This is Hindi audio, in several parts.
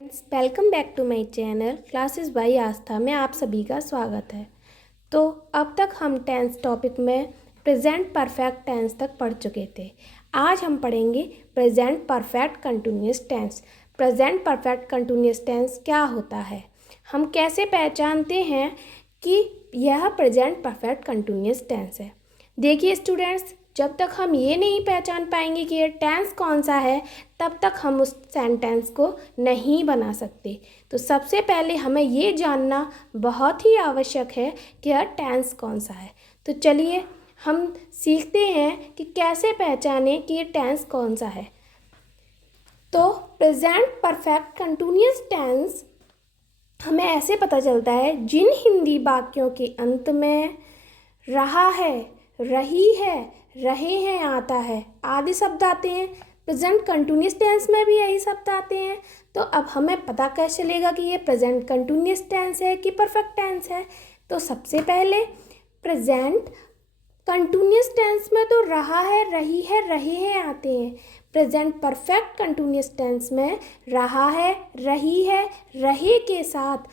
Welcome back to my channel classes by Aastha में आप सभी का स्वागत है। तो अब तक हम टेंस टॉपिक में प्रेजेंट परफेक्ट टेंस तक पढ़ चुके थे। आज हम पढ़ेंगे present perfect continuous tense. Present perfect continuous tense क्या होता है, हम कैसे पहचानते हैं कि यह प्रेजेंट परफेक्ट कंटिन्यूअस टेंस है। देखिए स्टूडेंट्स, जब तक हम ये नहीं पहचान पाएंगे कि ये टेंस कौन सा है, तब तक हम उस सेंटेंस को नहीं बना सकते। तो सबसे पहले हमें ये जानना बहुत ही आवश्यक है कि यह टेंस कौन सा है। तो चलिए हम सीखते हैं कि कैसे पहचानें कि ये टेंस कौन सा है। तो प्रेजेंट परफेक्ट कंटिन्यूअस टेंस हमें ऐसे पता चलता है जिन हिंदी वाक्यों के अंत में रहा है, रही है, रहे हैं आता है आदि शब्द आते हैं। प्रेजेंट कंटिन्यूअस टेंस में भी यही शब्द आते हैं। तो अब हमें पता कैसे चलेगा कि ये प्रेजेंट कंटिन्यूअस टेंस है कि परफेक्ट टेंस है। तो सबसे पहले प्रेजेंट कंटिन्यूअस टेंस में तो रहा है, रही है, रहे हैं आते हैं। प्रेजेंट परफेक्ट कंटिन्यूअस टेंस में रहा है, रही है, रहे के साथ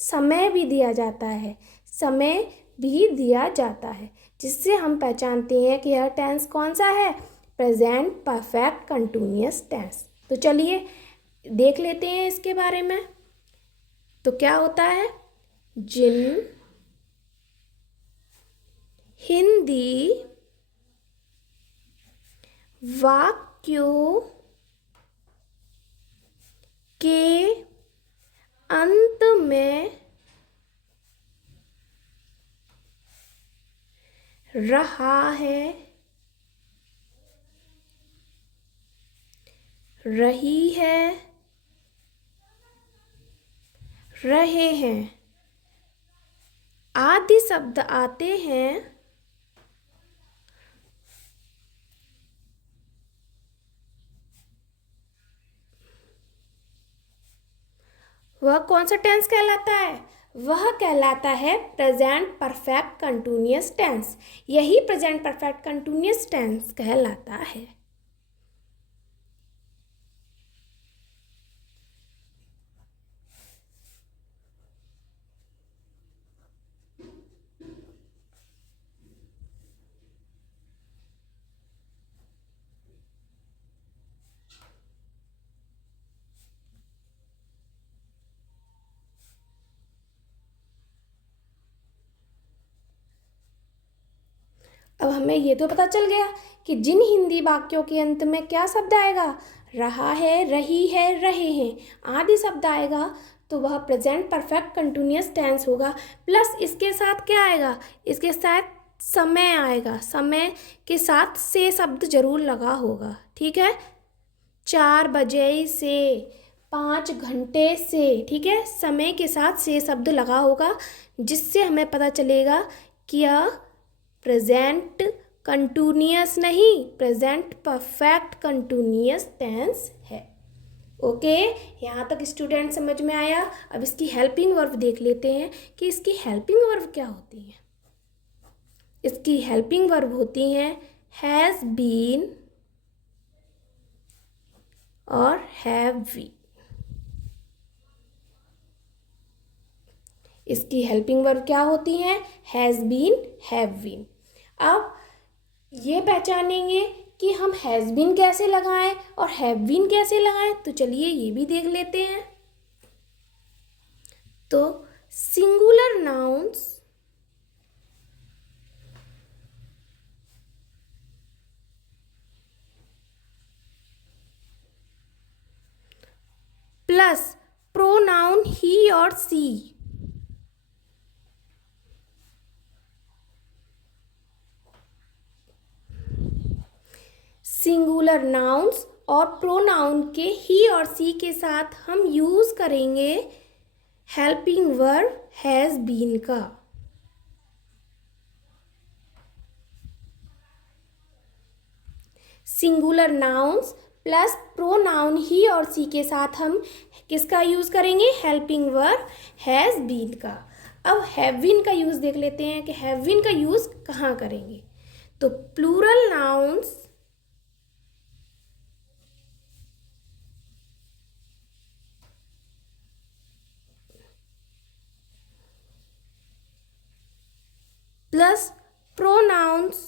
समय भी दिया जाता है, समय भी दिया जाता है, जिससे हम पहचानते हैं कि यह टेंस कौन सा है, प्रेजेंट परफेक्ट कंटिन्यूअस टेंस। तो चलिए देख लेते हैं इसके बारे में। तो क्या होता है, जिन हिंदी वाक्यों के अंत में रहा है, रही है, रहे हैं आदि शब्द आते हैं, वह कौन सा टेंस कहलाता है, वह कहलाता है प्रेजेंट परफेक्ट कंटिन्यूअस टेंस। यही प्रेजेंट परफेक्ट कंटिन्यूअस टेंस कहलाता है। अब हमें ये तो पता चल गया कि जिन हिंदी वाक्यों के अंत में क्या शब्द आएगा, रहा है, रही है, रहे हैं आदि शब्द आएगा, तो वह प्रेजेंट परफेक्ट कंटिन्यूअस टेंस होगा। प्लस इसके साथ क्या आएगा, इसके साथ समय आएगा, समय के साथ से शब्द जरूर लगा होगा। ठीक है, 4 बजे से, 5 घंटे से, ठीक है, समय के साथ से शब्द लगा होगा, जिससे हमें पता चलेगा कि यह प्रेजेंट कंटिन्यूअस नहीं, प्रेजेंट परफेक्ट कंटिन्यूअस टेंस है। ओके, यहाँ तक स्टूडेंट समझ में आया। अब इसकी हेल्पिंग वर्ब देख लेते हैं कि इसकी हेल्पिंग वर्ब क्या होती है। इसकी हेल्पिंग वर्ब होती हैं हैज़ बीन और हैव बीन। इसकी हेल्पिंग वर्ब क्या होती हैं, हैज़ बीन, हैव बीन। अब ये पहचानेंगे कि हम हैज़ बीन कैसे लगाएं और हैव बीन कैसे लगाएं। तो चलिए ये भी देख लेते हैं। तो सिंगुलर नाउन्स प्लस प्रोनाउन ही और सी, सिंगुलर नाउन्स और प्रोनाउन के ही और सी के साथ हम यूज करेंगे हेल्पिंग वर्ब हैज बीन का। सिंगुलर नाउन्स प्लस प्रोनाउन ही और सी के साथ हम किसका यूज करेंगे, हेल्पिंग वर्ब हैज बीन का। अब हैव बीन का यूज देख लेते हैं कि हैव बीन का यूज कहाँ करेंगे। तो प्लूरल नाउन्स प्लस प्रोनाउंस।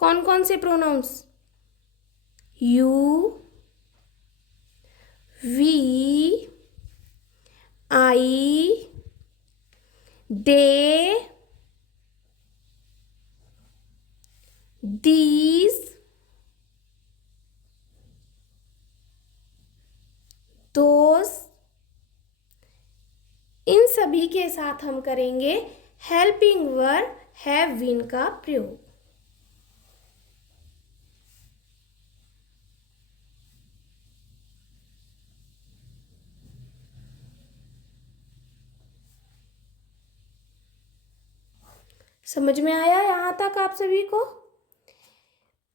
कौन कौन से pronouns? You, we, I, they, these, those, इन सभी के साथ हम करेंगे हेल्पिंग वर्ब हैव बीन का प्रयोग। समझ में आया यहाँ तक आप सभी को?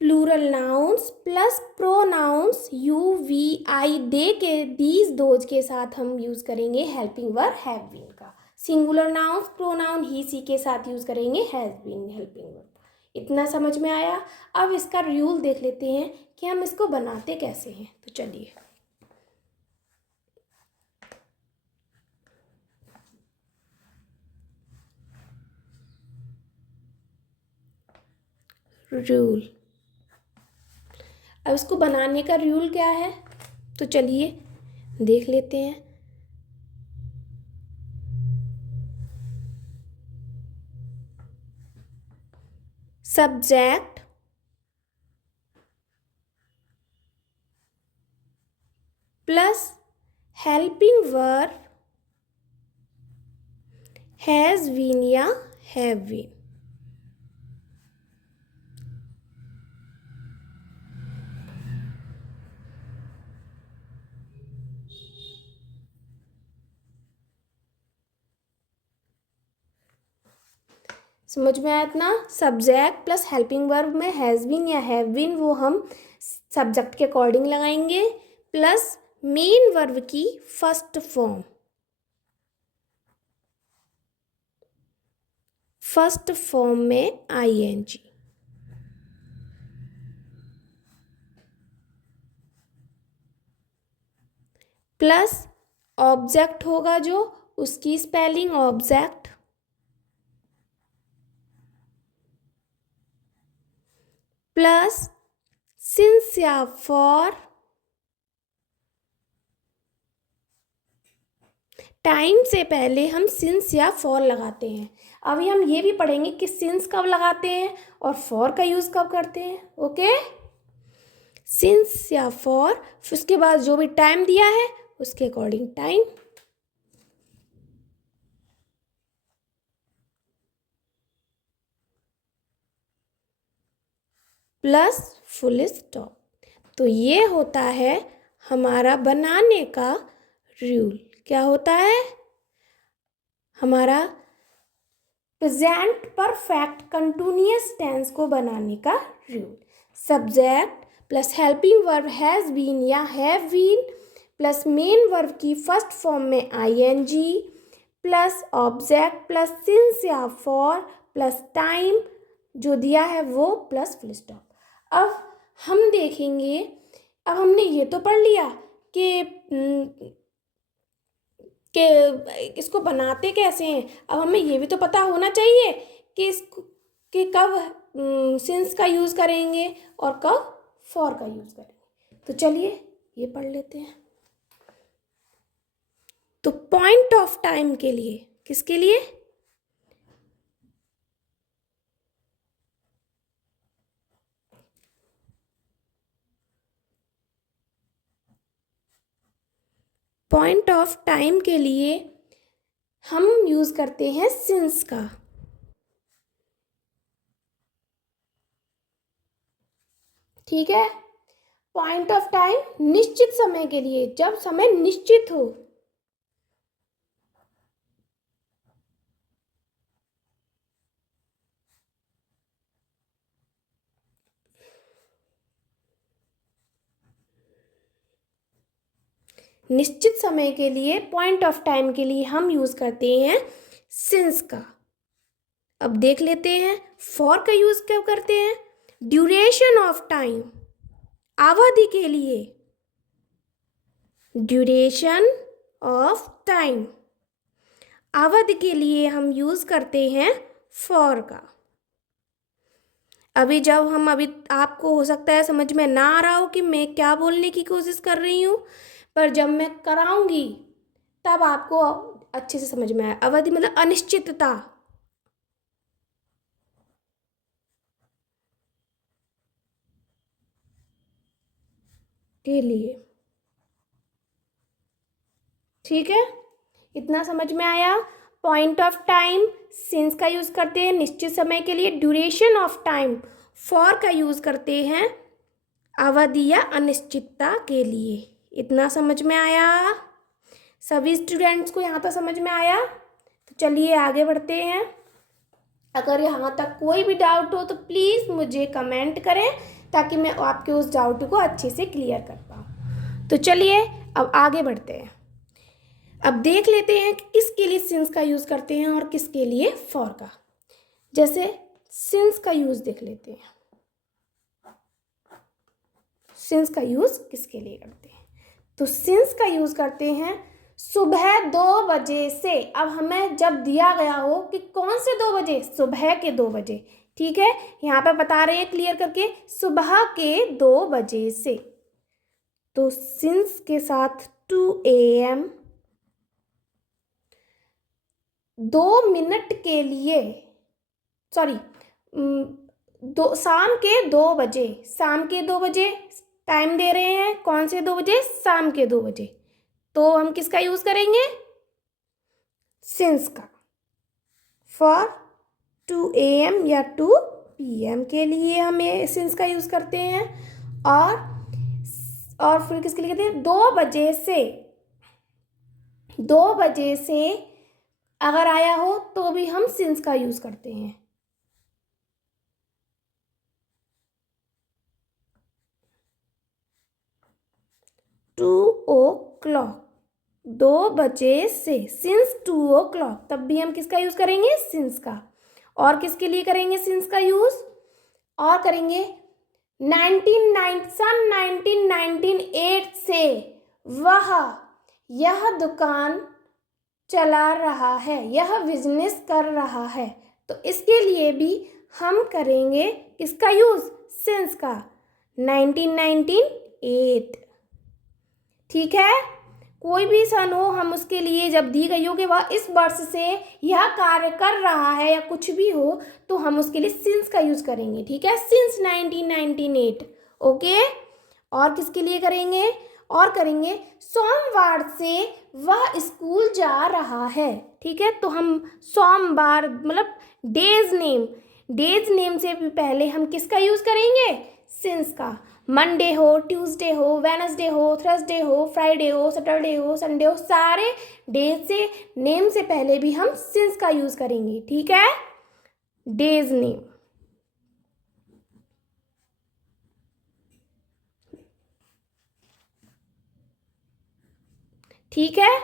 Plural nouns plus pronoun you, we, I, they के दीज, दोज के साथ हम यूज करेंगे हेल्पिंग वर्ब हैव बीन का। Singular nouns pronoun he, she के साथ यूज करेंगे हैज बीन हेल्पिंग वर्ब। इतना समझ में आया? अब इसका रूल देख लेते हैं कि हम इसको बनाते कैसे हैं। तो चलिए, रूल। अब इसको बनाने का रूल क्या है? तो चलिए देख लेते हैं। Subject plus helping verb has been या हैव बीन। समझ में आया इतना? सब्जेक्ट प्लस हेल्पिंग वर्ब में हैज़ बीन या हैव बीन वो हम सब्जेक्ट के अकॉर्डिंग लगाएंगे, प्लस मेन वर्ब की फर्स्ट फॉर्म, फर्स्ट फॉर्म में आईएनजी, प्लस ऑब्जेक्ट होगा जो, उसकी स्पेलिंग ऑब्जेक्ट, प्लस सिंस या फॉर, टाइम से पहले हम सिंस या फॉर लगाते हैं। अभी हम ये भी पढ़ेंगे कि सिंस कब लगाते हैं और फॉर का यूज़ कब करते हैं। ओके, सिंस या फॉर, उसके बाद जो भी टाइम दिया है उसके according time, plus full stop. तो ये होता है हमारा बनाने का रूल। क्या होता है? हमारा प्रेजेंट परफेक्ट कंटिन्यूअस टेंस को बनाने का rule. Subject plus helping verb has been या have been plus main verb की फर्स्ट फॉर्म में ING plus object plus since या फॉर प्लस टाइम जो दिया है वो प्लस फुल स्टॉप। अब हम देखेंगे, अब हमने ये तो पढ़ लिया कि इसको बनाते कैसे हैं। अब हमें ये भी तो पता होना चाहिए कि इसको कि कब सिंस का यूज़ करेंगे और कब फॉर का यूज़ करेंगे। तो चलिए ये पढ़ लेते हैं। तो पॉइंट ऑफ टाइम के लिए, किसके लिए? पॉइंट ऑफ टाइम के लिए हम यूज़ करते हैं सिंस का। ठीक है, पॉइंट ऑफ टाइम निश्चित समय के लिए, जब समय निश्चित हो। निश्चित समय के लिए, पॉइंट ऑफ टाइम के लिए हम यूज़ करते हैं सिंस का। अब देख लेते हैं फॉर का यूज़ कब करते हैं। ड्यूरेशन ऑफ टाइम, अवधि के लिए, ड्यूरेशन ऑफ टाइम, अवधि के लिए हम यूज़ करते हैं फॉर का। अभी आपको हो सकता है समझ में ना आ रहा हो कि मैं क्या बोलने की कोशिश कर रही हूँ, पर जब मैं कराऊंगी तब आपको अच्छे से समझ में आया। अवधि मतलब अनिश्चितता। के लिए, ठीक है, इतना समझ में आया। पॉइंट ऑफ टाइम सिंस का यूज करते हैं निश्चित समय के लिए। ड्यूरेशन ऑफ टाइम फॉर का यूज करते हैं अवधि या अनिश्चितता के लिए। इतना समझ में आया? सभी स्टूडेंट्स को यहाँ तक समझ में आया? तो चलिए आगे बढ़ते हैं। अगर यहाँ तक कोई भी डाउट हो तो प्लीज़ मुझे कमेंट करें ताकि मैं आपके उस डाउट को अच्छे से क्लियर कर पाऊँ। तो चलिए अब आगे बढ़ते हैं। अब देख लेते हैं कि किसके लिए सिंस का यूज़ करते हैं और किसके लिए फॉर का। जैसे सिंस का यूज़ देख लेते हैं। सिंस का यूज़ किसके लिए करते हैं? तो सिंस का यूज़ करते हैं सुबह 2 बजे से। अब हमें जब दिया गया हो कि कौन से 2 बजे, सुबह के 2 बजे, ठीक है, यहाँ पे बता रहे हैं क्लियर करके, सुबह के 2 बजे से। तो सिंस के साथ 2 AM 2 मिनट के लिए, सॉरी, शाम के 2 बजे, शाम के 2 बजे टाइम दे रहे हैं। कौन से 2 बजे? शाम के 2 बजे। तो हम किसका यूज करेंगे? सिंस का। फॉर 2 AM या 2 PM के लिए हम ये सिंस का यूज करते हैं। और फिर किसके लिए कहते हैं? 2 बजे से। 2 बजे से अगर आया हो तो भी हम सिंस का यूज करते हैं। टू ओ क्लॉक, 2 बजे से, सिंस 2 o'clock, तब भी हम किसका यूज करेंगे? सिंस का। और किसके लिए करेंगे सिंस का यूज? और करेंगे 1998 से वह यह दुकान चला रहा है, यह बिजनेस कर रहा है। तो इसके लिए भी हम करेंगे किसका यूज? सिंस का। 1998, ठीक है। कोई भी सन हो, हम उसके लिए जब दी गई हो कि वह इस वर्ष से यह कार्य कर रहा है या कुछ भी हो, तो हम उसके लिए सिंस का यूज करेंगे, ठीक है, सिंस 1998। ओके। और किसके लिए करेंगे? और करेंगे सोमवार से वह स्कूल जा रहा है, ठीक है। तो हम सोमवार मतलब डेज नेम से भी पहले हम किसका यूज करेंगे? सिंस का। मंडे हो, ट्यूसडे हो, वेनसडे हो, थर्सडे हो, फ्राइडे हो, सैटरडे हो, संडे हो, सारे डेज से नेम से पहले भी हम सिंस का यूज करेंगे, ठीक है। डेज नेम, ठीक है,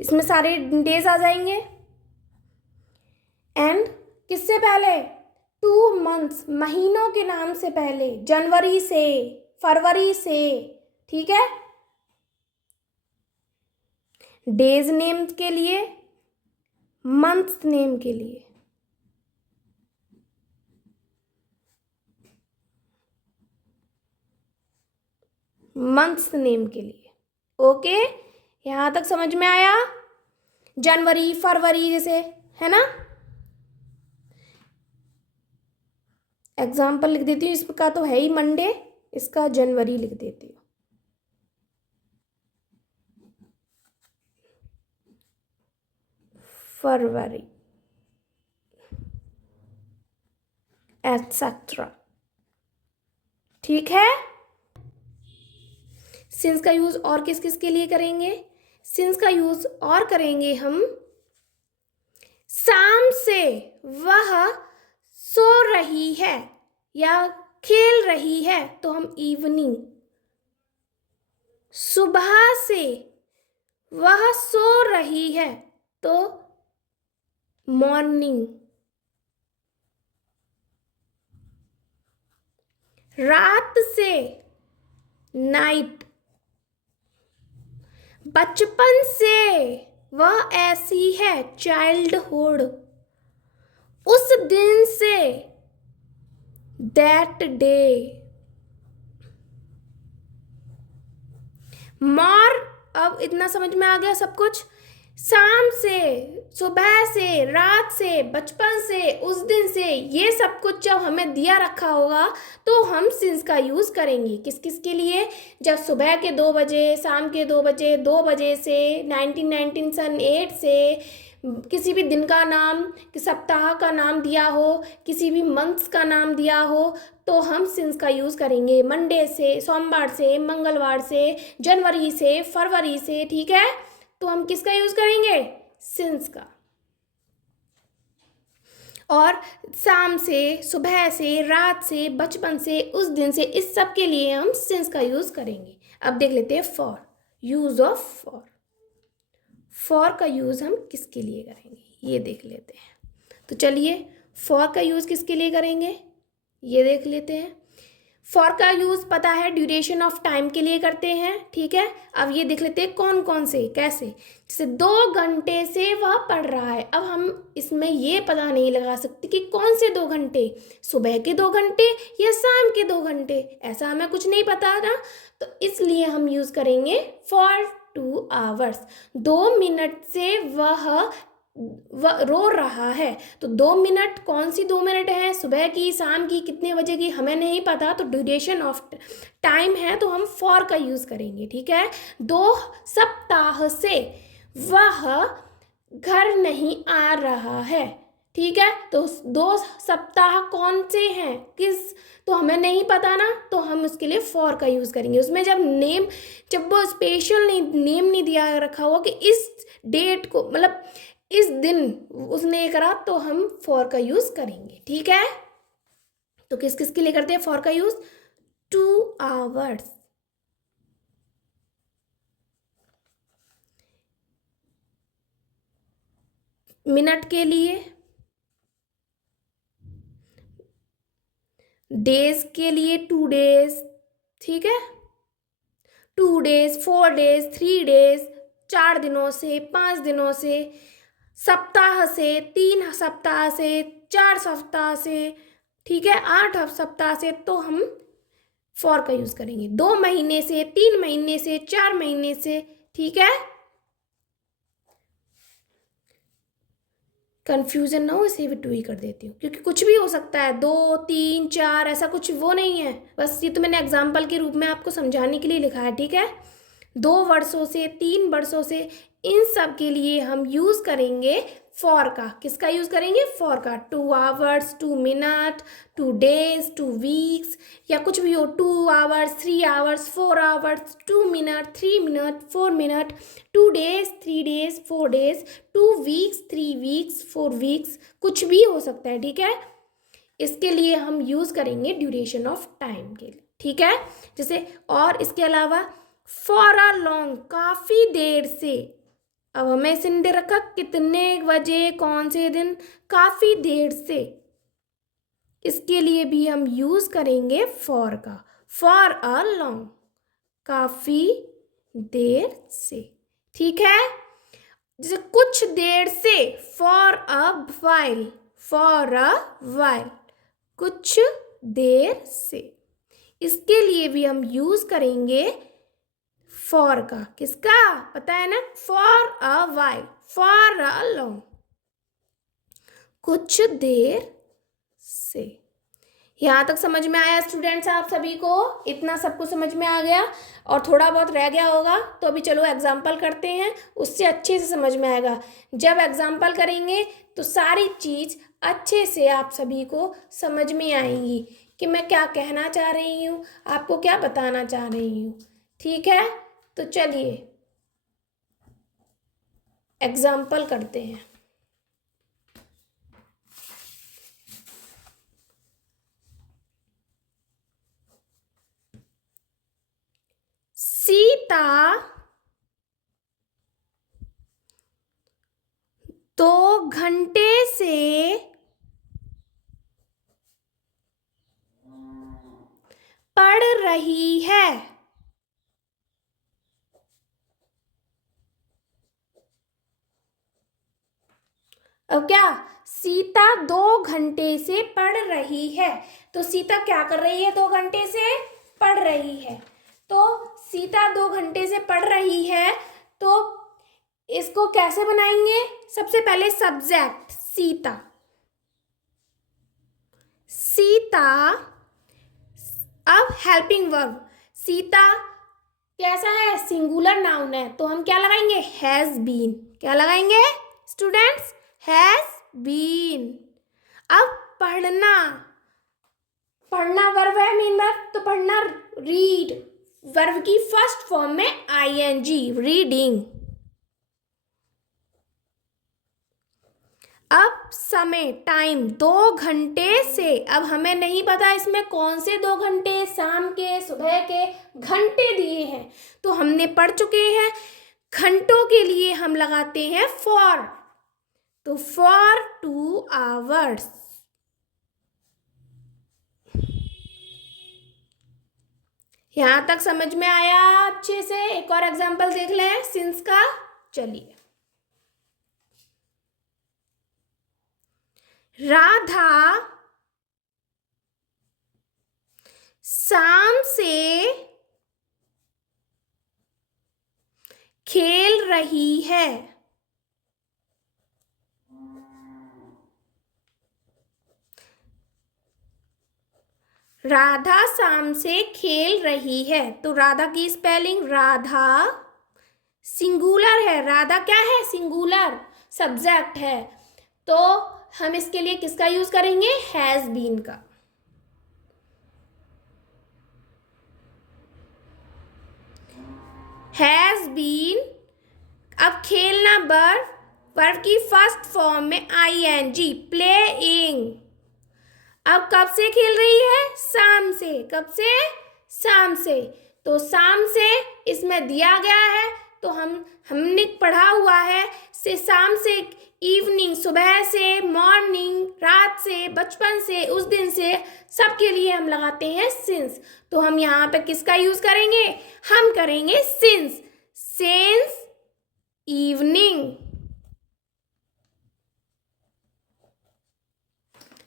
इसमें सारे डेज आ जाएंगे। एंड किससे पहले? 2 months, महीनों के नाम से पहले, जनवरी से, फरवरी से, ठीक है। डेज नेम के लिए, मंथ नेम के लिए, मंथ्स नेम के लिए। ओके, यहां तक समझ में आया? जनवरी, फरवरी जैसे, है ना। एग्जाम्पल लिख देती हूँ, इसका तो है ही मंडे, इसका जनवरी लिख देती हूँ। फरवरी, एटसेट्रा, ठीक है। सिंस का यूज और किस किस के लिए करेंगे? सिंस का यूज और करेंगे हम शाम से वह सो रही है या खेल रही है, तो हम इवनिंग। सुबह से वह सो रही है तो मॉर्निंग। रात से नाइट। बचपन से वह ऐसी है, चाइल्डहुड, उस दिन से, दैट डे। मोर, अब इतना समझ में आ गया सब कुछ। शाम से, सुबह से, रात से, बचपन से, उस दिन से, ये सब कुछ जब हमें दिया रखा होगा तो हम सिंस का यूज़ करेंगे। किस किस के लिए? जब सुबह के 2 बजे, शाम के 2 बजे, 2 बजे से, 1919 सन 8 से, किसी भी दिन का नाम, कि सप्ताह का नाम दिया हो, किसी भी मंथ्स का नाम दिया हो, तो हम सिंस का यूज़ करेंगे। मंडे से, सोमवार से, मंगलवार से, जनवरी से, फरवरी से, ठीक है। तो हम किसका यूज़ करेंगे? सिंस का। और शाम से, सुबह से, रात से, बचपन से, उस दिन से, इस सब के लिए हम सिंस का यूज़ करेंगे। अब देख लेते हैं for, use of for. For का यूज़ हम किसके लिए करेंगे ये देख लेते हैं। तो चलिए, फॉर का यूज़ किसके लिए करेंगे ये देख लेते हैं। फॉर का यूज़ पता है, ड्यूरेशन ऑफ टाइम के लिए करते हैं, ठीक है। अब ये देख लेते हैं कौन कौन से, कैसे। जैसे 2 घंटे से वह पढ़ रहा है। अब हम इसमें ये पता नहीं लगा सकते कि कौन से 2 घंटे, सुबह के 2 घंटे या शाम के 2 घंटे, ऐसा हमें कुछ नहीं पता ना। तो इसलिए हम यूज़ करेंगे फॉर 2 आवर्स। 2 मिनट से वह रो रहा है। तो 2 मिनट, कौन सी 2 मिनट है, सुबह की, शाम की, कितने बजे की, हमें नहीं पता। तो ड्यूरेशन ऑफ टाइम है तो हम फॉर का यूज़ करेंगे, ठीक है। 2 सप्ताह से वह घर नहीं आ रहा है, ठीक है। तो 2 सप्ताह कौन से हैं, किस, तो हमें नहीं पता ना, तो हम उसके लिए फॉर का यूज़ करेंगे। उसमें जब वो स्पेशल नेम नहीं दिया रखा हुआ कि इस डेट को, मतलब इस दिन उसने ये करा, तो हम फॉर का यूज़ करेंगे, ठीक है। तो किस किस के लिए करते हैं फॉर का यूज़? 2 आवर्स, मिनट के लिए, डेज के लिए 2 डेज, ठीक है। 2 डेज, 4 डेज, 3 डेज, 4 दिनों से, 5 दिनों से, सप्ताह से, 3 सप्ताह से, 4 सप्ताह से, ठीक है, 8 सप्ताह से, तो हम फॉर का यूज़ करेंगे। 2 महीने से, 3 महीने से, 4 महीने से, ठीक है। कन्फ्यूज़न ना हो, इसे भी 2 ही कर देती हूँ, क्योंकि कुछ भी हो सकता है, 2, 3, 4, ऐसा कुछ वो नहीं है। बस ये तो मैंने एग्जाम्पल के रूप में आपको समझाने के लिए लिखा है, ठीक है। 2 वर्षों से, 3 वर्षों से, इन सब के लिए हम यूज़ करेंगे फॉर का। किसका यूज़ करेंगे? फॉर का। 2 आवर्स, 2 मिनट, 2 डेज, 2 वीक्स, या कुछ भी हो। 2 hours, 3 hours, 4 hours, 2 minute, 3 minute, 4 minute, 2 days, 3 days, 4 days, 2 weeks, 3 weeks, 4 weeks, कुछ भी हो सकता है, ठीक है। इसके लिए हम यूज़ करेंगे ड्यूरेशन ऑफ टाइम के लिए, ठीक है। जैसे, और इसके अलावा फॉर अ लॉन्ग, काफ़ी देर से। अब हमें इसने दे रखा कितने बजे, कौन से दिन, काफ़ी देर से, इसके लिए भी हम यूज़ करेंगे फॉर का। फॉर अ लॉन्ग, काफ़ी देर से, ठीक है। जैसे कुछ देर से, for a while, for a while, कुछ देर से, इसके लिए भी हम यूज़ करेंगे फॉर का। किसका पता है ना? For a while, for a long, कुछ देर से। यहाँ तक समझ में आया स्टूडेंट्स? आप सभी को इतना सब कुछ समझ में आ गया? और थोड़ा बहुत रह गया होगा तो अभी चलो एग्जाम्पल करते हैं, उससे अच्छे से समझ में आएगा। जब एग्जाम्पल करेंगे तो सारी चीज़ अच्छे से आप सभी को समझ में आएंगी कि मैं क्या कहना चाह रही हूँ, आपको क्या बताना चाह रही हूँ, ठीक है। तो चलिए एग्जाम्पल करते हैं। सीता 2 घंटे से पढ़ रही है। अब क्या, सीता 2 घंटे से पढ़ रही है। तो सीता क्या कर रही है, 2 घंटे से पढ़ रही है। तो सीता 2 घंटे से पढ़ रही है, तो इसको कैसे बनाएंगे, सबसे पहले सब्जेक्ट सीता, सीता। अब हेल्पिंग वर्ब, सीता कैसा है, सिंगुलर नाउन है, तो हम क्या लगाएंगे, हैज बीन। क्या लगाएंगे स्टूडेंट्स, हैज बीन। अब पढ़ना, पढ़ना वर्ब है, मेन वर्ब, तो पढ़ना रीड, वर्ब की फर्स्ट फॉर्म में आईएनजी, रीडिंग। अब समय, टाइम, 2 घंटे से, अब हमें नहीं पता इसमें कौन से 2 घंटे, शाम के, सुबह के, घंटे दिए हैं, तो हमने पढ़ चुके हैं। घंटों के लिए हम लगाते हैं फॉर, तो फॉर 2 आवर्स। यहां तक समझ में आया अच्छे से? एक और एग्जांपल देख लें सिंस का। चलिए, राधा शाम से खेल रही है। राधा शाम से खेल रही है, तो राधा की स्पेलिंग, राधा सिंगुलर है, राधा क्या है, सिंगुलर, सब्जेक्ट है, तो हम इसके लिए किसका यूज करेंगे, हैज बीन का। Has been. अब खेलना वर्ब, वर्ब की फर्स्ट फॉर्म में आईएनजी, प्लेइंग। अब कब से खेल रही है, शाम से, कब से, शाम से, तो शाम से इसमें दिया गया है, तो हमने पढ़ा हुआ है, से शाम से, इवनिंग, सुबह से, मॉर्निंग, रात से, बचपन से, उस दिन से, सबके लिए हम लगाते हैं सिंस। तो हम यहाँ पे किसका यूज करेंगे, हम करेंगे सिंस, सिंस इवनिंग।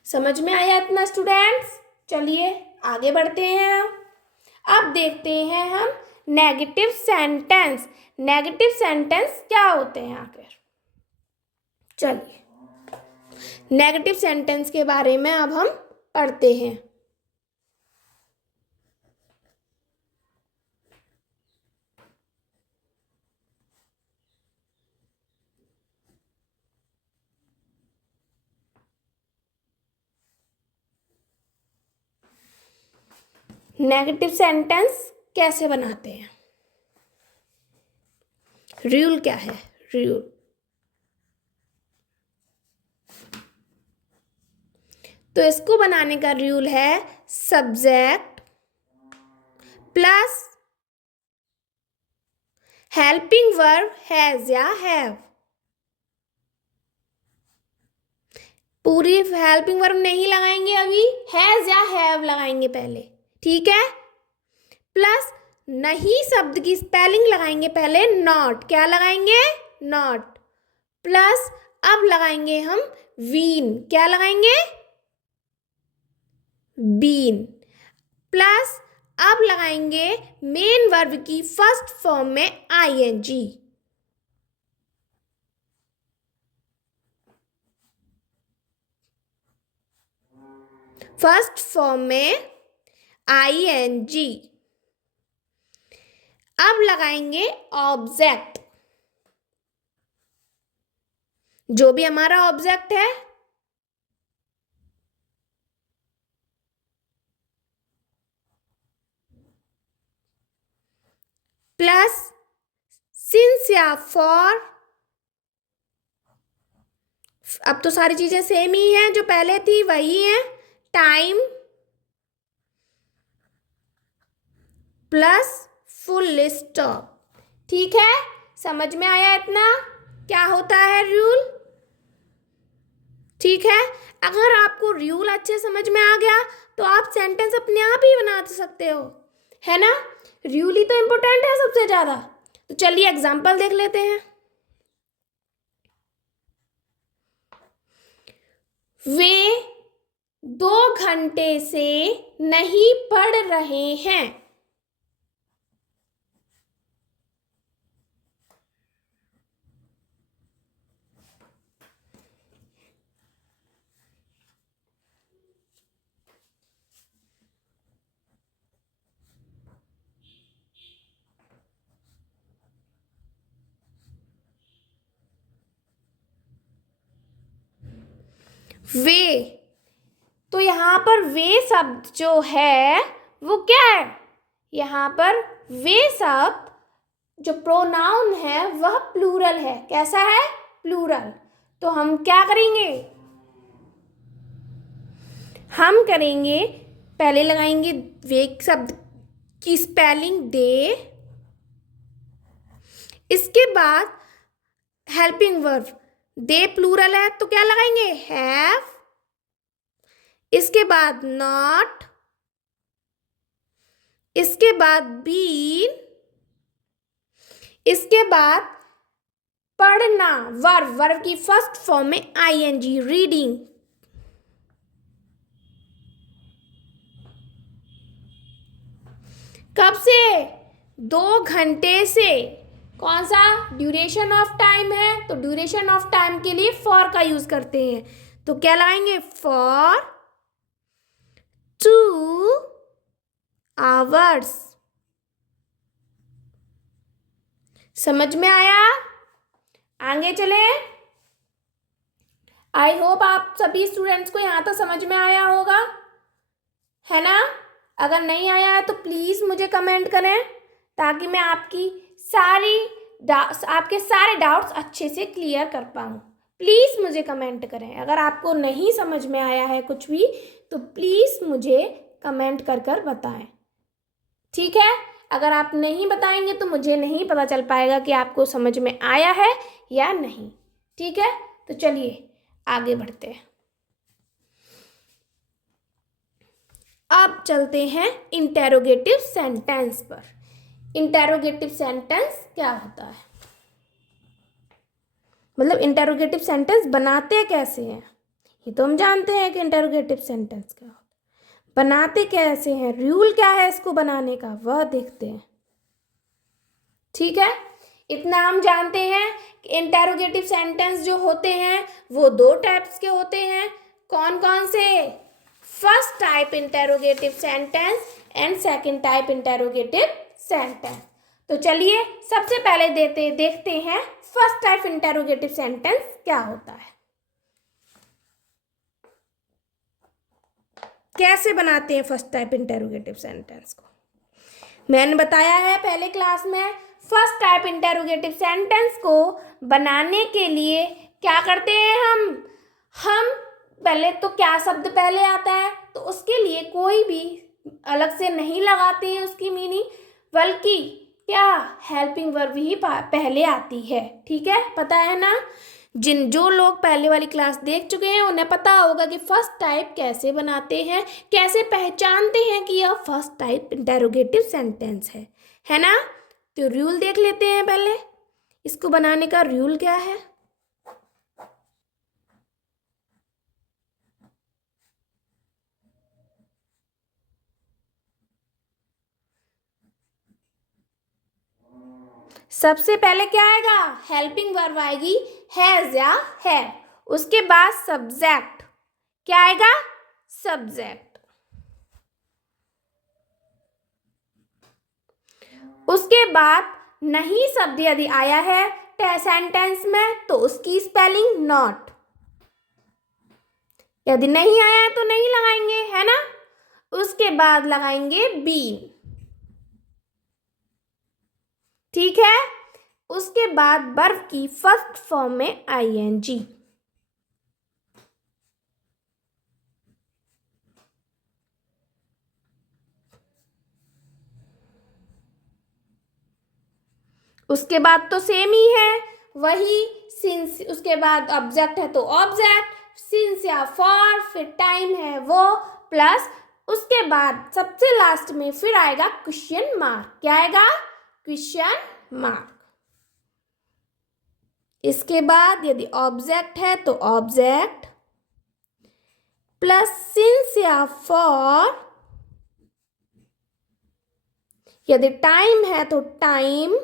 समझ में आया इतना स्टूडेंट्स? चलिए आगे बढ़ते हैं। अब देखते हैं हम नेगेटिव सेंटेंस। नेगेटिव सेंटेंस क्या होते हैं आखिर? चलिए, नेगेटिव सेंटेंस के बारे में अब हम पढ़ते हैं। नेगेटिव सेंटेंस कैसे बनाते हैं, रूल क्या है, रूल। तो इसको बनाने का रूल है subject plus helping verb has या हैव। पूरी हेल्पिंग वर्ब नहीं लगाएंगे, अभी हैज या हैव लगाएंगे पहले, ठीक है। प्लस नहीं शब्द की स्पेलिंग लगाएंगे पहले, नॉट। क्या लगाएंगे, नॉट। प्लस अब लगाएंगे हम वीन। क्या लगाएंगे, बीन। प्लस अब लगाएंगे मेन वर्ब की फर्स्ट फॉर्म में आईएनजी। फर्स्ट फॉर्म में आईएनजी। अब लगाएंगे ऑब्जेक्ट, जो भी हमारा ऑब्जेक्ट है। प्लस सिंस या फॉर। अब तो सारी चीजें सेम ही हैं, जो पहले थी वही हैं। Time plus full stop. ठीक है, समझ में आया इतना क्या होता है रूल? ठीक है, अगर आपको रूल अच्छे समझ में आ गया तो आप सेंटेंस अपने आप ही बना सकते हो, है ना। रूल ही तो इम्पोर्टेंट है सबसे ज़्यादा। तो चलिए एग्जाम्पल देख लेते हैं। वे 2 घंटे से नहीं पढ़ रहे हैं। वे, तो यहाँ पर वे शब्द जो है वो क्या है? यहाँ पर वे शब्द जो प्रोनाउन है वह प्लूरल है। कैसा है? प्लूरल। तो हम क्या करेंगे? हम करेंगे, पहले लगाएंगे वे शब्द की स्पेलिंग दे, इसके बाद हेल्पिंग वर्ब, दे प्लूरल है तो क्या लगाएंगे? हैव, इसके बाद नॉट, इसके बाद बीन, इसके बाद पढ़ना वर्ब, वर्ब की फर्स्ट फॉर्म में आईएनजी, रीडिंग। कब से? 2 घंटे से। कौन सा ड्यूरेशन ऑफ टाइम है? तो ड्यूरेशन ऑफ टाइम के लिए फॉर का यूज करते हैं, तो क्या लगाएंगे? For 2 hours. समझ में आया? आगे चले। आई होप आप सभी स्टूडेंट्स को यहाँ तक समझ में आया होगा, है ना? अगर नहीं आया है तो प्लीज़ मुझे कमेंट करें, ताकि मैं आपके सारे डाउट्स अच्छे से क्लियर कर पाऊँ। प्लीज़ मुझे कमेंट करें। अगर आपको नहीं समझ में आया है कुछ भी तो प्लीज़ मुझे कमेंट कर कर बताएं, ठीक है? अगर आप नहीं बताएंगे तो मुझे नहीं पता चल पाएगा कि आपको समझ में आया है या नहीं, ठीक है? तो चलिए आगे बढ़ते हैं। अब चलते हैं इंटेरोगेटिव सेंटेंस पर। इंटेरोगेटिव सेंटेंस क्या होता है, मतलब इंटेरोगेटिव सेंटेंस बनाते कैसे हैं? ये तो हम जानते हैं कि इंटेरोगेटिव सेंटेंस क्या होता है, बनाते कैसे हैं, रूल क्या है इसको बनाने का, वह देखते हैं, ठीक है? इतना हम जानते हैं कि इंटेरोगेटिव सेंटेंस जो होते हैं वो 2 टाइप्स के होते हैं। कौन कौन से? First type interrogative sentence and second type interrogative sentence. तो चलिए सबसे पहले देखते हैं फर्स्ट टाइप इंटेरोगेटिव सेंटेंस क्या होता है, कैसे बनाते हैं फर्स्ट टाइप इंटेरोगेटिव सेंटेंस को। मैंने बताया है पहले क्लास में, फर्स्ट टाइप इंटेरोगेटिव सेंटेंस को बनाने के लिए क्या करते हैं हम पहले तो क्या शब्द पहले आता है तो उसके लिए कोई भी अलग से नहीं लगाते हैं उसकी मीनिंग, बल्कि क्या हेल्पिंग वर्ब ही पहले आती है, ठीक है? पता है ना? जो लोग पहले वाली क्लास देख चुके हैं उन्हें पता होगा कि फर्स्ट टाइप कैसे बनाते हैं, कैसे पहचानते हैं कि यह फर्स्ट टाइप इंटेरोगेटिव सेंटेंस है ना? तो रूल देख लेते हैं पहले, इसको बनाने का रूल क्या है। सबसे पहले क्या आएगा? हेल्पिंग वर्ब आएगी, हैज या है। उसके बाद सब्जेक्ट, क्या आएगा? सब्जेक्ट। उसके बाद नहीं शब्द यदि आया है सेंटेंस में तो उसकी स्पेलिंग नॉट, यदि नहीं आया है तो नहीं लगाएंगे, है ना? उसके बाद लगाएंगे बीन, ठीक है? उसके बाद वर्ब की फर्स्ट फॉर्म में आईएनजी। उसके बाद तो सेम ही है, वही सिंस, उसके बाद ऑब्जेक्ट है तो ऑब्जेक्ट, सिंस या फॉर, फिर टाइम है वो, प्लस उसके बाद सबसे लास्ट में फिर आएगा क्वेश्चन मार्क। क्या आएगा? Question mark. इसके बाद यदि ऑब्जेक्ट है तो ऑब्जेक्ट, प्लस सिंस या फॉर, यदि टाइम है तो टाइम,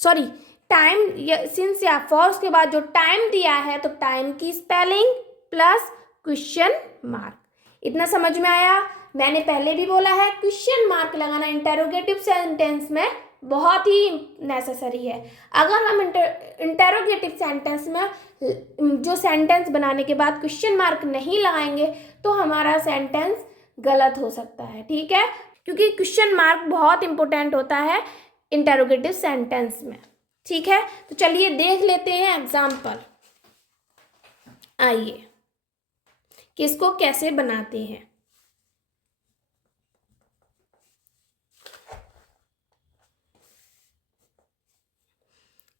सॉरी टाइम, सिंस या फॉर, उसके बाद जो टाइम दिया है तो टाइम की स्पेलिंग प्लस क्वेश्चन मार्क। इतना समझ में आया? मैंने पहले भी बोला है क्वेश्चन मार्क लगाना इंटेरोगेटिव सेंटेंस में बहुत ही नेसेसरी है। अगर हम इंटेरोगेटिव सेंटेंस में जो सेंटेंस बनाने के बाद क्वेश्चन मार्क नहीं लगाएंगे तो हमारा सेंटेंस गलत हो सकता है, ठीक है, क्योंकि क्वेश्चन मार्क बहुत इंपॉर्टेंट होता है इंटेरोगेटिव सेंटेंस में, ठीक है। तो चलिए देख लेते हैं एग्जाम्पल, आइए कि इसको कैसे बनाते हैं।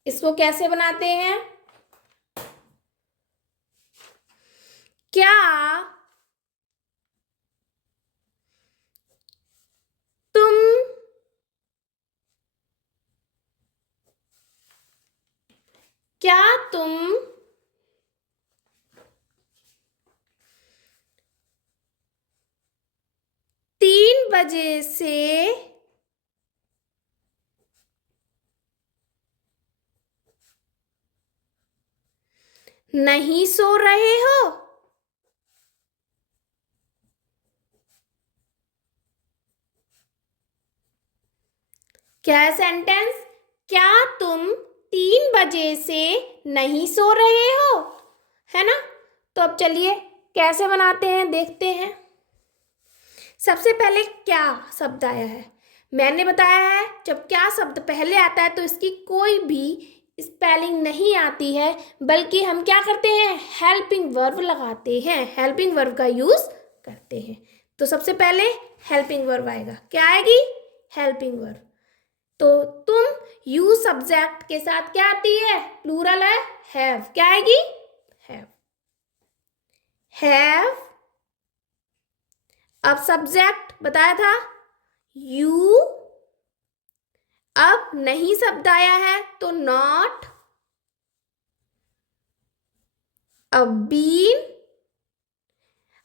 इसको कैसे बनाते हैं? क्या तुम 3 बजे से नहीं सो रहे हो? क्या है सेंटेंस? क्या तुम 3 बजे से नहीं सो रहे हो, है ना। तो अब चलिए कैसे बनाते हैं देखते हैं। सबसे पहले क्या शब्द आया है, मैंने बताया है जब क्या शब्द पहले आता है तो इसकी कोई भी स्पेलिंग नहीं आती है, बल्कि हम क्या करते हैं, हेल्पिंग वर्ब लगाते हैं, हेल्पिंग वर्ब का यूज करते हैं। तो सबसे पहले हेल्पिंग वर्ब आएगा, क्या आएगी, हेल्पिंग वर्ब। तो तुम यू सब्जेक्ट के साथ क्या आती है, प्लूरल है, हैव, क्या आएगी, हैव, हैव। अब सब्जेक्ट बताया था यू, अब नहीं शब्द आया है तो नॉट, अब बीन,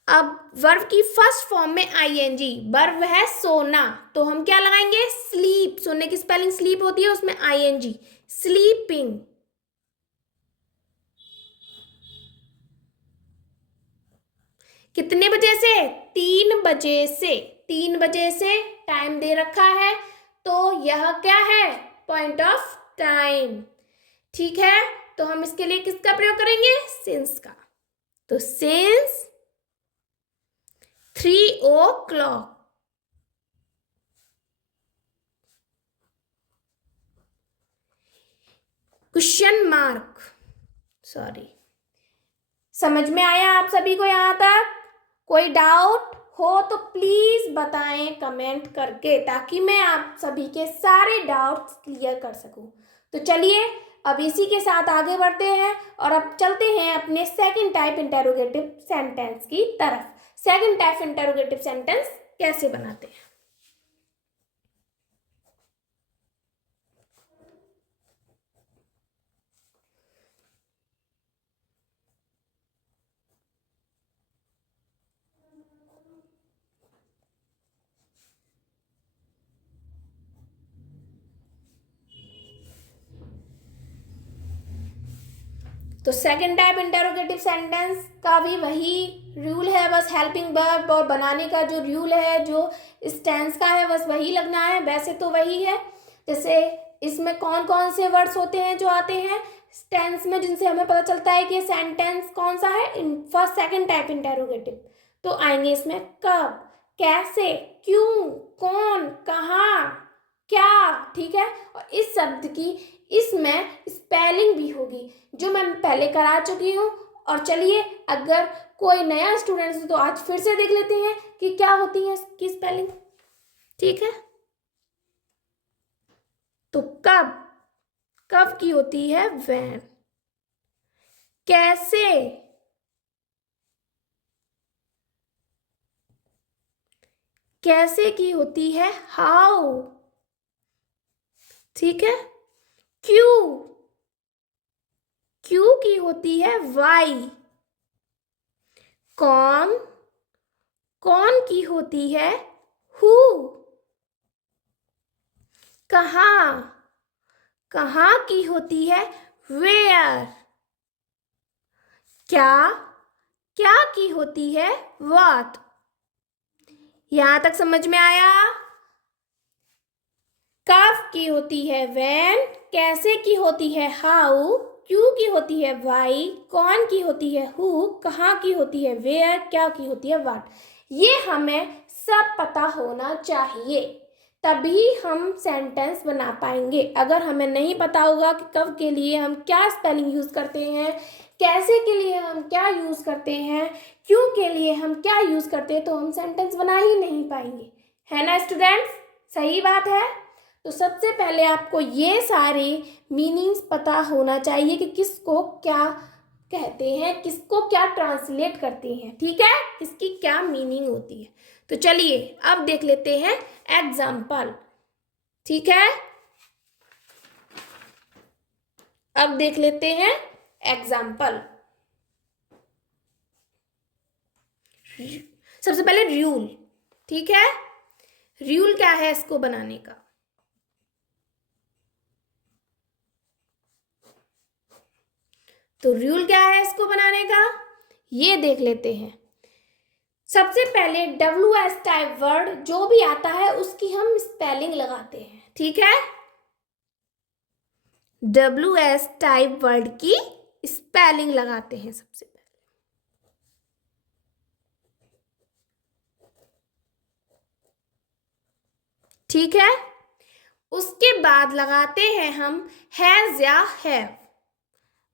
अब वर्ब की फर्स्ट फॉर्म में आईएनजी, वर्ब है सोना तो हम क्या लगाएंगे, स्लीप, सोने की स्पेलिंग स्लीप होती है, उसमें आईएनजी, स्लीपिंग। कितने बजे से, 3 बजे से, 3 बजे से टाइम दे रखा है तो यह क्या है, पॉइंट ऑफ टाइम, ठीक है। तो हम इसके लिए किसका प्रयोग करेंगे, सिंस का। तो since 3 o'clock, question mark, sorry. समझ में आया आप सभी को यहाँ तक? कोई डाउट हो तो प्लीज बताएं कमेंट करके, ताकि मैं आप सभी के सारे डाउट्स क्लियर कर सकूं। तो चलिए अब इसी के साथ आगे बढ़ते हैं और अब चलते हैं अपने सेकंड टाइप इंटेरोगेटिव सेंटेंस की तरफ। सेकंड टाइप इंटेरोगेटिव सेंटेंस कैसे बनाते हैं। तो सेकंड टाइप इंटेरोगेटिव सेंटेंस का भी वही रूल है, बस हेल्पिंग वर्ब और बनाने का जो रूल है, जो इस टेंस का है, बस वही लगना है। वैसे तो वही है, जैसे इसमें कौन कौन से वर्ड्स होते हैं जो आते हैं टेंस में, जिनसे हमें पता चलता है कि ये सेंटेंस कौन सा है, फर्स्ट सेकंड टाइप इंटेरोगेटिव। तो आएंगे इसमें कब, कैसे, क्यों, कौन, कहाँ, क्या, ठीक है। और इस शब्द की इसमें स्पेलिंग भी होगी जो मैं पहले करा चुकी हूँ। और चलिए अगर कोई नया स्टूडेंट है तो आज फिर से देख लेते हैं कि क्या होती है इसकी स्पेलिंग, ठीक है। तो कब, कब की होती है व्हेन, कैसे, कैसे की होती है हाउ, ठीक है। क्यों, क्यों की होती है वाई, कौन, कौन की होती है हु। कहाँ, कहाँ की होती है वेयर। क्या, क्या की होती है व्हाट। यहां तक समझ में आया। कब की होती है व्हेन, कैसे की होती है हाउ, क्यों की होती है व्हाई, कौन की होती है हु, कहाँ की होती है वेयर, क्या की होती है व्हाट। ये हमें सब पता होना चाहिए, तभी हम सेंटेंस बना पाएंगे। अगर हमें नहीं पता होगा कि कब के लिए हम क्या स्पेलिंग यूज करते हैं, कैसे के लिए हम क्या यूज करते हैं, क्यों के लिए हम क्या यूज करते हैं, तो हम सेंटेंस बना ही नहीं पाएंगे। है ना स्टूडेंट्स, सही बात है। तो सबसे पहले आपको ये सारे मीनिंग्स पता होना चाहिए कि किसको क्या कहते हैं, किसको क्या ट्रांसलेट करते हैं, ठीक है, इसकी क्या मीनिंग होती है। तो चलिए अब देख लेते हैं एग्जाम्पल, ठीक है। अब देख लेते हैं एग्जाम्पल। सबसे पहले रूल, ठीक है, रूल क्या है इसको बनाने का। तो रूल क्या है इसको बनाने का, ये देख लेते हैं। सबसे पहले WS टाइप वर्ड जो भी आता है उसकी हम स्पेलिंग लगाते हैं, ठीक है। WS टाइप वर्ड की स्पेलिंग लगाते हैं सबसे पहले, ठीक है। उसके बाद लगाते हैं हम हैज या हैव,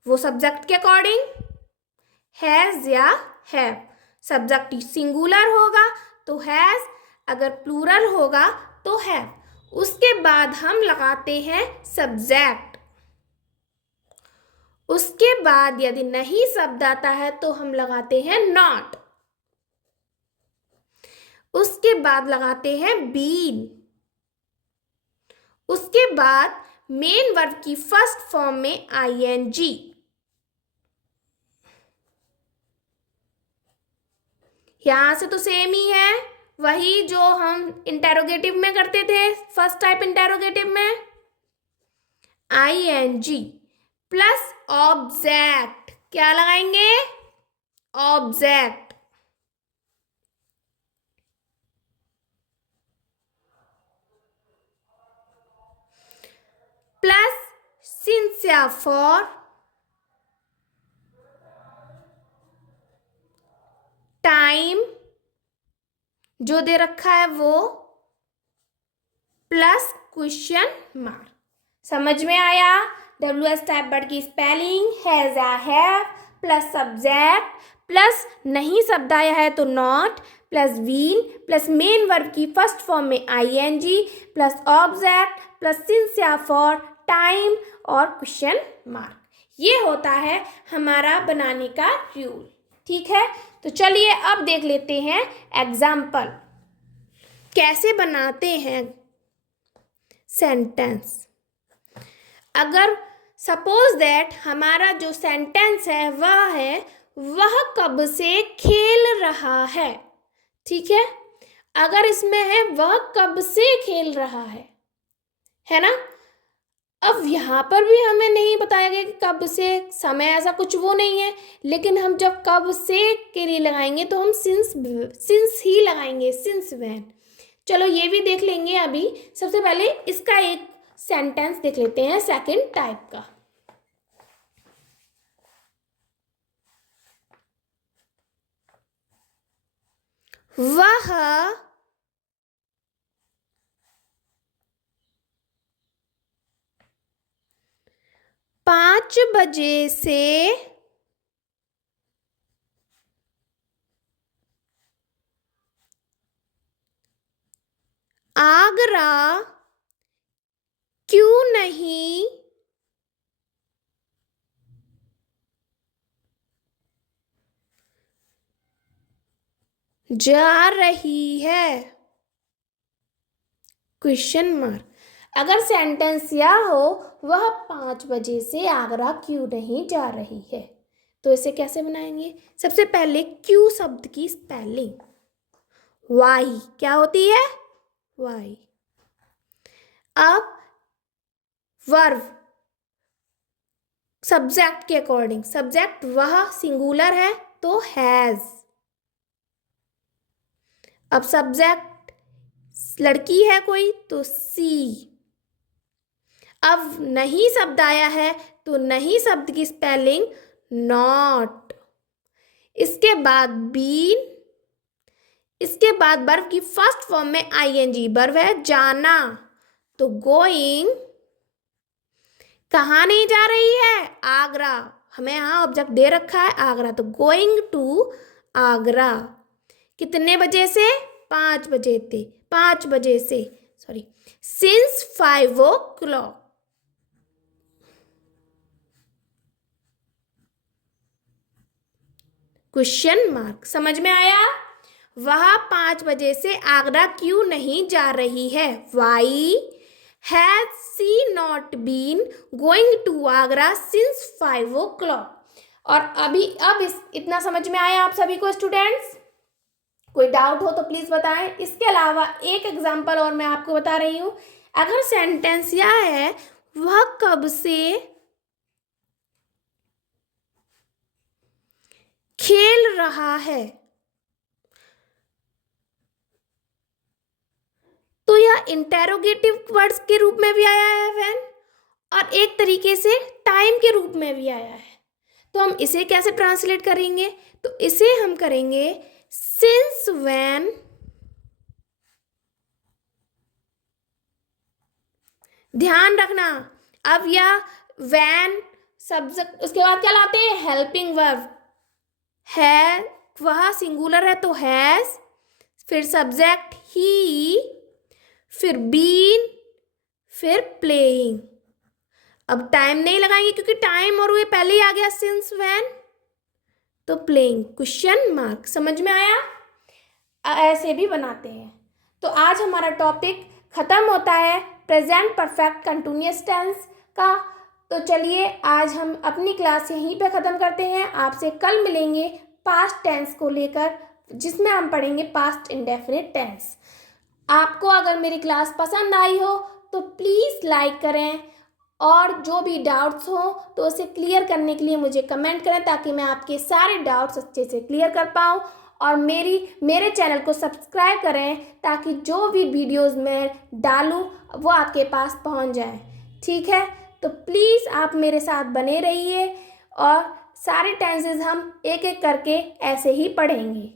वो सब्जेक्ट के अकॉर्डिंग। हैज या हैव, सब्जेक्ट सिंगुलर होगा तो हैज, अगर प्लूरल होगा तो हैव। उसके बाद हम लगाते हैं सब्जेक्ट। उसके बाद यदि नहीं शब्द आता है तो हम लगाते हैं नॉट। उसके बाद लगाते हैं बीन। उसके बाद मेन वर्ब की फर्स्ट फॉर्म में ING। यहां से तो सेम ही है, वही जो हम इंटेरोगेटिव में करते थे, फर्स्ट टाइप इंटेरोगेटिव में। ING प्लस ऑब्जेक्ट, क्या लगाएंगे, ऑब्जेक्ट। प्लस सिंस या फॉर, टाइम जो दे रखा है वो, प्लस क्वेश्चन मार्क। समझ में आया। WS टाइप वर्ड की स्पेलिंग हैज या हैव प्लस सब्जेक्ट प्लस नहीं शब्द आया है तो not plus been plus main verb की फर्स्ट फॉर्म में ING plus object plus since या फॉर, टाइम और क्वेश्चन मार्क। ये होता है हमारा बनाने का रूल, ठीक है। तो चलिए अब देख लेते हैं एग्जाम्पल, कैसे बनाते हैं सेंटेंस। अगर सपोज दैट हमारा जो सेंटेंस है वह कब से खेल रहा है, ठीक है। अगर इसमें है वह कब से खेल रहा है ना। अब यहाँ पर भी हमें नहीं बताया गया कि कब से, समय ऐसा कुछ वो नहीं है, लेकिन हम जब कब से के लिए लगाएंगे तो हम सिंस ही लगाएंगे, सिंस व्हेन। चलो ये भी देख लेंगे अभी। सबसे पहले इसका एक सेंटेंस देख लेते हैं सेकंड टाइप का। वह 5 बजे से आगरा क्यों नहीं जा रही है, क्वेश्चन मार्क। अगर सेंटेंस यह हो वह 5 बजे से आगरा क्यों नहीं जा रही है, तो इसे कैसे बनाएंगे? सबसे पहले क्यू शब्द की स्पेलिंग वाई क्या होती है? वाई। अब वर्ब सब्जेक्ट के अकॉर्डिंग, सब्जेक्ट वह सिंगुलर है तो हैज। अब सब्जेक्ट लड़की है कोई तो सी। अब नहीं शब्द आया है तो नहीं शब्द की स्पेलिंग नॉट। इसके बाद बीन, इसके बाद वर्ब की फर्स्ट फॉर्म में आईएनजी, वर्ब है जाना तो गोइंग। कहाँ नहीं जा रही है? आगरा। हमें यहाँ ऑब्जेक्ट दे रखा है आगरा, तो गोइंग टू आगरा। कितने बजे से? 5 बजे थे, 5 बजे से, sorry, since 5 o'clock। Question mark. समझ में आया? वह 5 बजे से आगरा क्यों नहीं जा रही है? Why has she not been going to Agra since 5 o'clock। और अब इतना समझ में आया आप सभी को स्टूडेंट्स? कोई डाउट हो तो प्लीज बताएं। इसके अलावा एक एग्जांपल और मैं आपको बता रही हूं। अगर सेंटेंस यह है वह कब से खेल रहा है, तो यह इंटेरोगेटिव वर्ड्स के रूप में भी आया है व्हेन, और एक तरीके से टाइम के रूप में भी आया है। तो हम इसे कैसे ट्रांसलेट करेंगे? तो इसे हम करेंगे सिंस व्हेन। ध्यान रखना, अब यह व्हेन सब्जेक्ट, उसके बाद क्या लाते हैं? हेल्पिंग वर्ब है, वह सिंगुलर है तो हैज, फिर सब्जेक्ट ही, फिर बीन, फिर प्लेइंग। अब टाइम नहीं लगाएंगे क्योंकि टाइम और ये पहले ही आ गया सिंस व्हेन, तो प्लेइंग। Question mark. समझ में आया? ऐसे भी बनाते हैं। तो आज हमारा टॉपिक खत्म होता है प्रेजेंट परफेक्ट कंटिन्यूअस टेंस का। तो चलिए आज हम अपनी क्लास यहीं पे ख़त्म करते हैं। आपसे कल मिलेंगे पास्ट टेंस को लेकर, जिसमें हम पढ़ेंगे पास्ट इंडेफिनिट टेंस। आपको अगर मेरी क्लास पसंद आई हो तो प्लीज़ लाइक करें, और जो भी डाउट्स हो तो उसे क्लियर करने के लिए मुझे कमेंट करें, ताकि मैं आपके सारे डाउट्स अच्छे से क्लियर कर पाऊँ। और मेरे चैनल को सब्सक्राइब करें ताकि जो भी वीडियोस मैं डालूँ वो आपके पास पहुंच जाए। ठीक है? तो प्लीज़ आप मेरे साथ बने रहिए, और सारे टेंसेस हम एक एक करके ऐसे ही पढ़ेंगे।